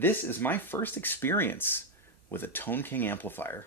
This is my first experience with a Tone King amplifier.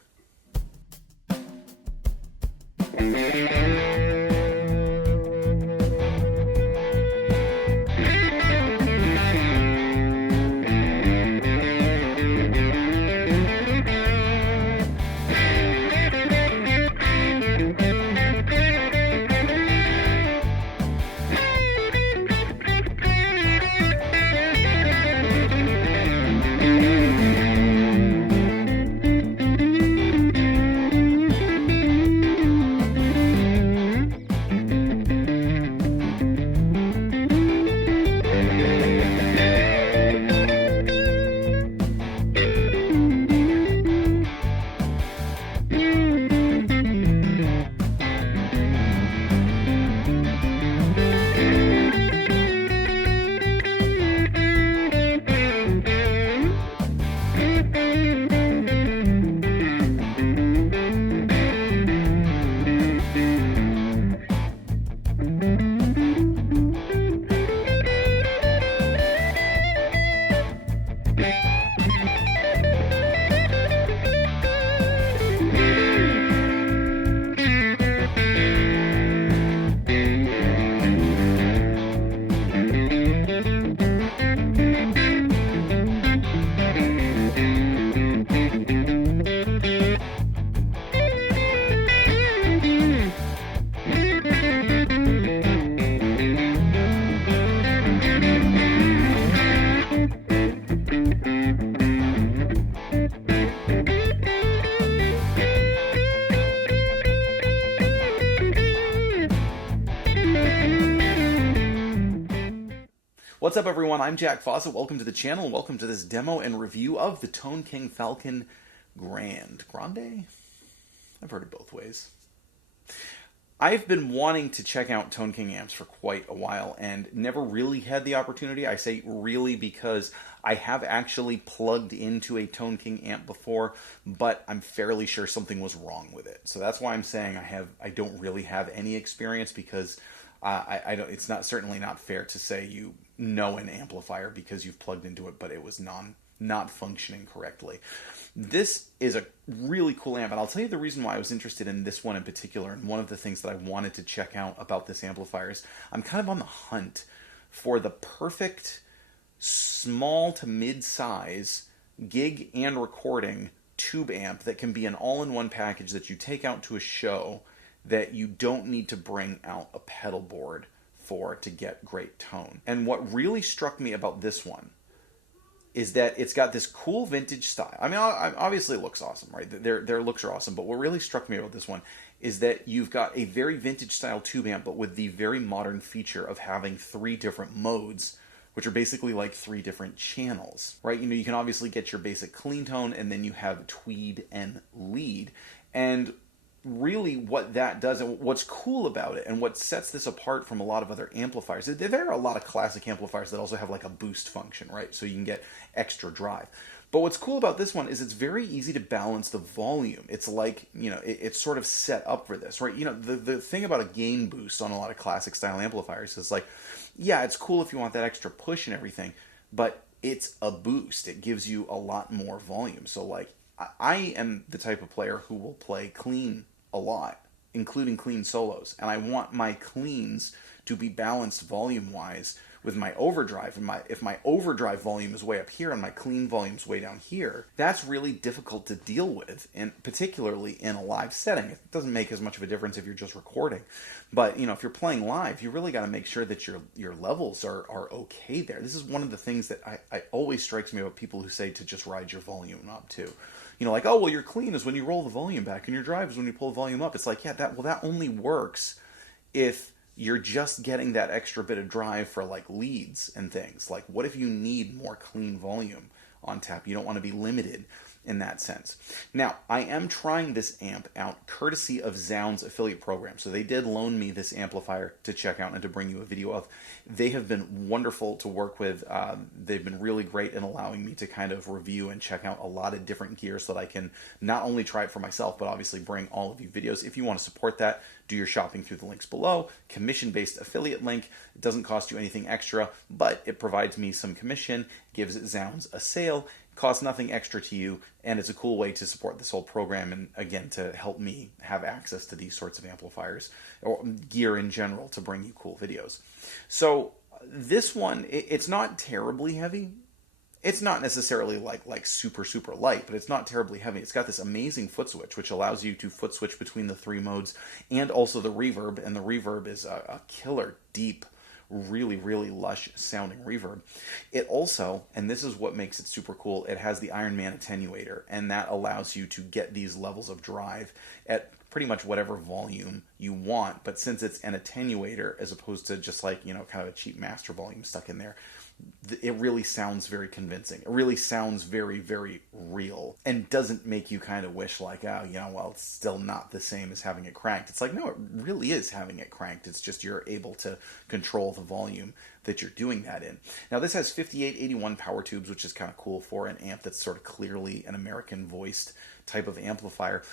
What's up, everyone? I'm Jack Fossett. Welcome to the channel, and welcome to this demo and review of the Tone King Falcon Grande. I've heard it both ways. I've been wanting to check out Tone King amps for quite a while and never really had the opportunity. I say really because I have actually plugged into a Tone King amp before, but I'm fairly sure something was wrong with it. So that's why I'm saying I don't really have any experience, because I don't. It's certainly not fair to say you know an amplifier because you've plugged into it, but it was not functioning correctly. This is a really cool amp, and I'll tell you the reason why I was interested in this one in particular, and one of the things that I wanted to check out about this amplifier is I'm kind of on the hunt for the perfect small to mid-size gig and recording tube amp that can be an all-in-one package that you take out to a show that you don't need to bring out a pedal board for to get great tone. And what really struck me about this one is that it's got this cool vintage style. I mean, obviously it looks awesome, right? Their looks are awesome, but what really struck me about this one is that you've got a very vintage style tube amp, but with the very modern feature of having 3 different modes, which are basically like 3 different channels, right? You know, you can obviously get your basic clean tone, and then you have tweed and lead. And really what that does, and what's cool about it, and what sets this apart from a lot of other amplifiers, there are a lot of classic amplifiers that also have like a boost function, right? So you can get extra drive. But what's cool about this one is it's very easy to balance the volume. It's like, you know, it's sort of set up for this, right? You know, the thing about a gain boost on a lot of classic style amplifiers is like, yeah, it's cool if you want that extra push and everything, but it's a boost. It gives you a lot more volume. So like, I am the type of player who will play clean a lot, including clean solos, and I want my cleans to be balanced volume-wise with my overdrive. And if my overdrive volume is way up here and my clean volume is way down here, that's really difficult to deal with, and particularly in a live setting. It doesn't make as much of a difference if you're just recording, but you know, if you're playing live, you really got to make sure that your levels are okay there. This is one of the things that I always strikes me about people who say to just ride your volume up too. You know, like, oh, well, your clean is when you roll the volume back, and your drive is when you pull the volume up. It's like, yeah, that only works if you're just getting that extra bit of drive for like leads and things. Like, what if you need more clean volume on tap? You don't want to be limited. in that sense. Now, I am trying this amp out courtesy of Zound's affiliate program. So they did loan me this amplifier to check out and to bring you a video of. They have been wonderful to work with. They've been really great in allowing me to kind of review and check out a lot of different gear so that I can not only try it for myself, but obviously bring all of you videos. If you want to support that, do your shopping through the links below. Commission-based affiliate link. It doesn't cost you anything extra, but it provides me some commission, gives Zounds a sale, costs nothing extra to you, and it's a cool way to support this whole program and, again, to help me have access to these sorts of amplifiers or gear in general to bring you cool videos. So this one, it's not terribly heavy. It's not necessarily like super, super light, but it's not terribly heavy. It's got this amazing foot switch, which allows you to foot switch between the 3 modes and also the reverb, and the reverb is a killer deep, really, really lush sounding reverb. It also, and this is what makes it super cool, it has the Iron Man attenuator, and that allows you to get these levels of drive at pretty much whatever volume you want. But since it's an attenuator as opposed to just like, kind of a cheap master volume stuck in there, it really sounds very convincing. It really sounds very, very real and doesn't make you kind of wish like, oh, well, it's still not the same as having it cranked. It's like, no, it really is having it cranked. It's just you're able to control the volume that you're doing that in. Now, this has 5881 power tubes, which is kind of cool for an amp that's sort of clearly an American voiced type of amplifier.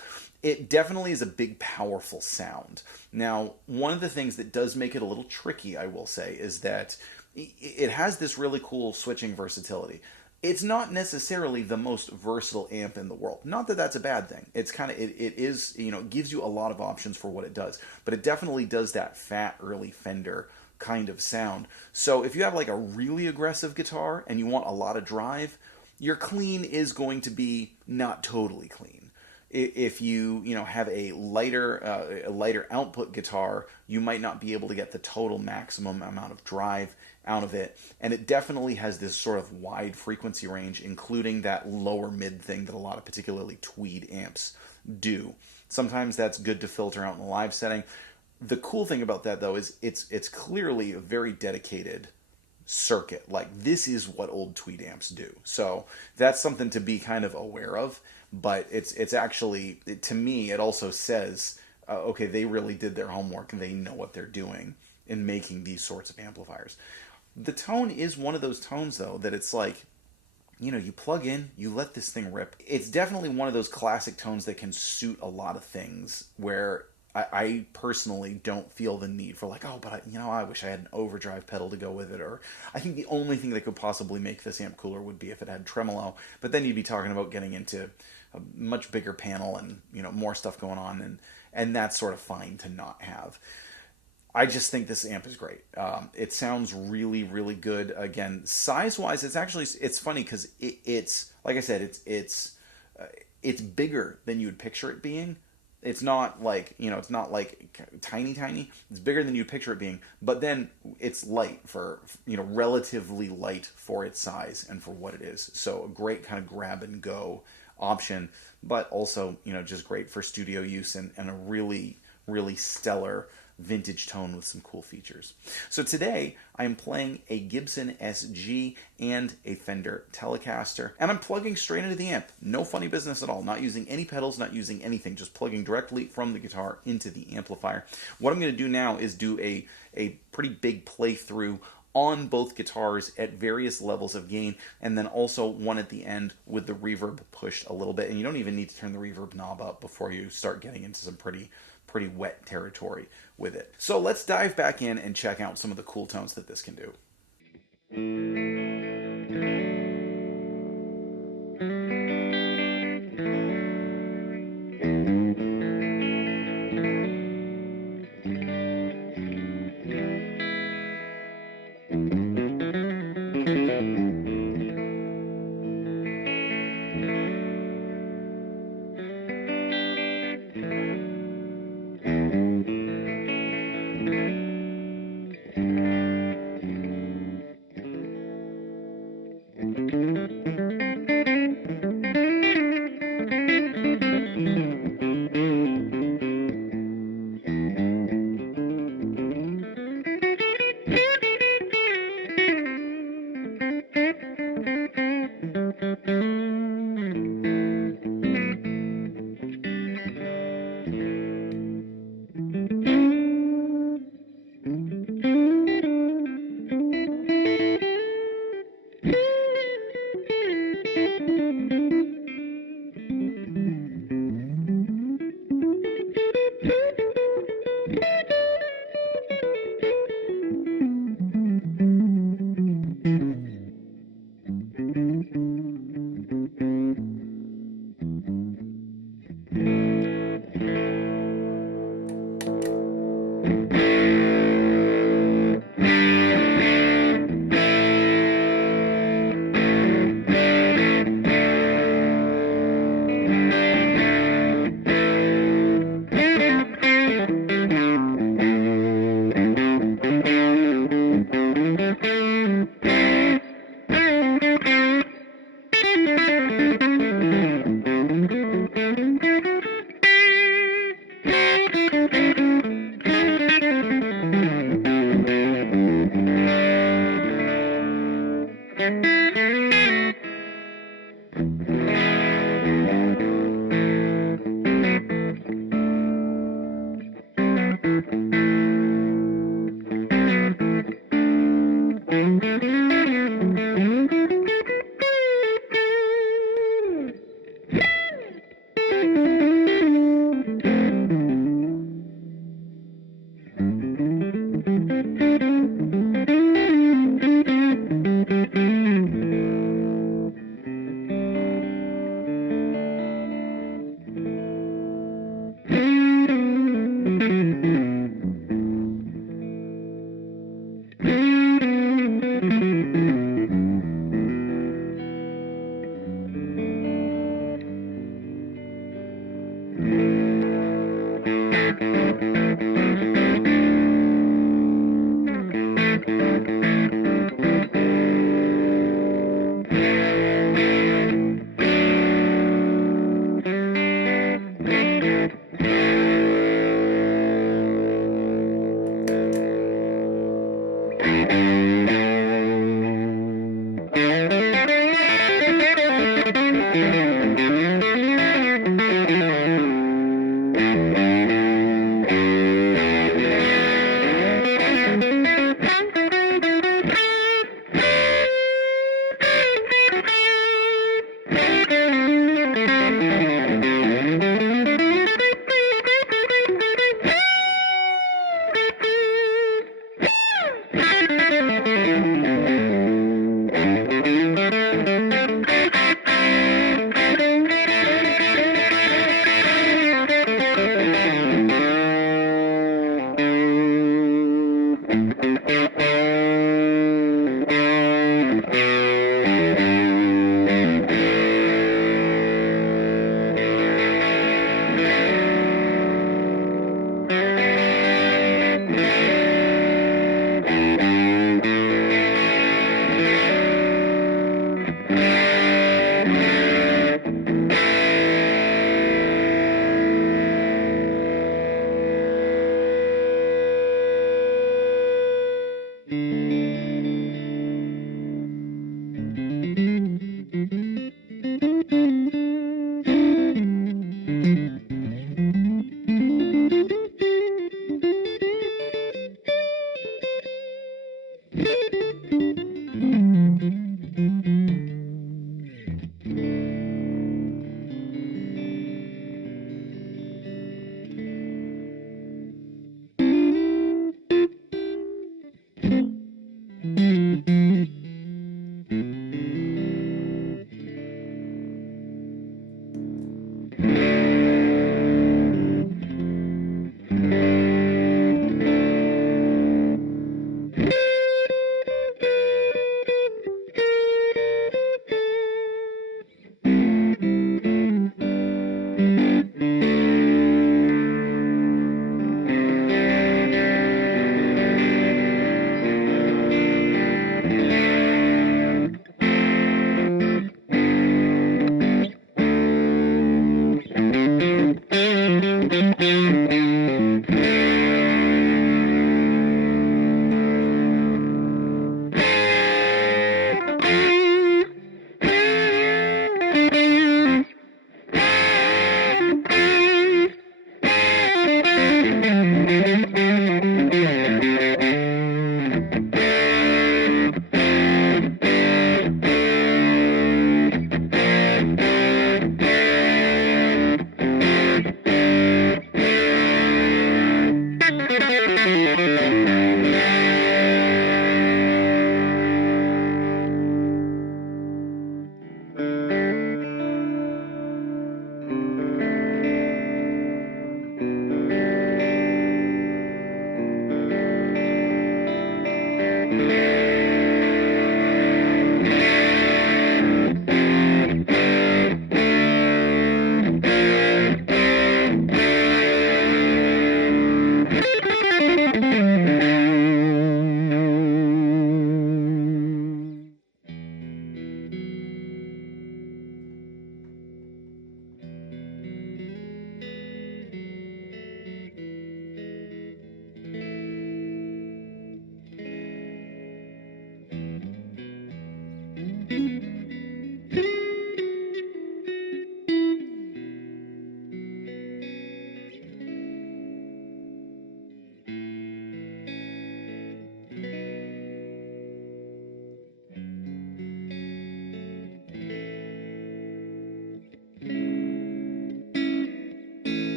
It definitely is a big, powerful sound. Now, one of the things that does make it a little tricky, I will say, is that it has this really cool switching versatility. It's not necessarily the most versatile amp in the world. Not that that's a bad thing. It's kind of, it is, it gives you a lot of options for what it does. But it definitely does that fat, early Fender kind of sound. So if you have like a really aggressive guitar and you want a lot of drive, your clean is going to be not totally clean. If you have a lighter output guitar, you might not be able to get the total maximum amount of drive out of it. And it definitely has this sort of wide frequency range, including that lower mid thing that a lot of particularly tweed amps do. Sometimes that's good to filter out in a live setting. The cool thing about that, though, is it's clearly a very dedicated circuit. Like, this is what old tweed amps do. So that's something to be kind of aware of. But it's actually, to me, it also says, okay, they really did their homework and they know what they're doing in making these sorts of amplifiers. The tone is one of those tones, though, that it's like, you plug in, you let this thing rip. It's definitely one of those classic tones that can suit a lot of things where I personally don't feel the need for like, oh, but I wish I had an overdrive pedal to go with it. Or I think the only thing that could possibly make this amp cooler would be if it had tremolo. But then you'd be talking about getting into a much bigger panel and more stuff going on, and that's sort of fine to not have. I just think this amp is great. It sounds really, really good. Again, size-wise, it's funny because it's like I said, it's bigger than you would picture it being. It's not like, it's not like tiny. It's bigger than you'd picture it being. But then it's light for, relatively light for its size and for what it is. So a great kind of grab and go option, but also, just great for studio use and a really, really stellar vintage tone with some cool features. So today I'm playing a Gibson SG and a Fender Telecaster, and I'm plugging straight into the amp. No funny business at all. Not using any pedals, not using anything, just plugging directly from the guitar into the amplifier. What I'm going to do now is do a pretty big playthrough on both guitars at various levels of gain, and then also one at the end with the reverb pushed a little bit. And you don't even need to turn the reverb knob up before you start getting into some pretty wet territory with it. So let's dive back in and check out some of the cool tones that this can do.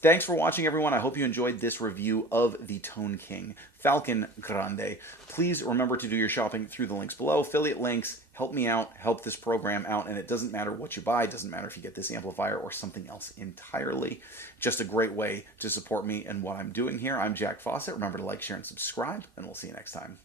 Thanks for watching, everyone. I hope you enjoyed this review of the Tone King Falcon Grande. Please remember to do your shopping through the links below. Affiliate links help me out, help this program out, and it doesn't matter what you buy. It doesn't matter if you get this amplifier or something else entirely. Just a great way to support me and what I'm doing here. I'm Jack Fossett. Remember to like, share, and subscribe, and we'll see you next time.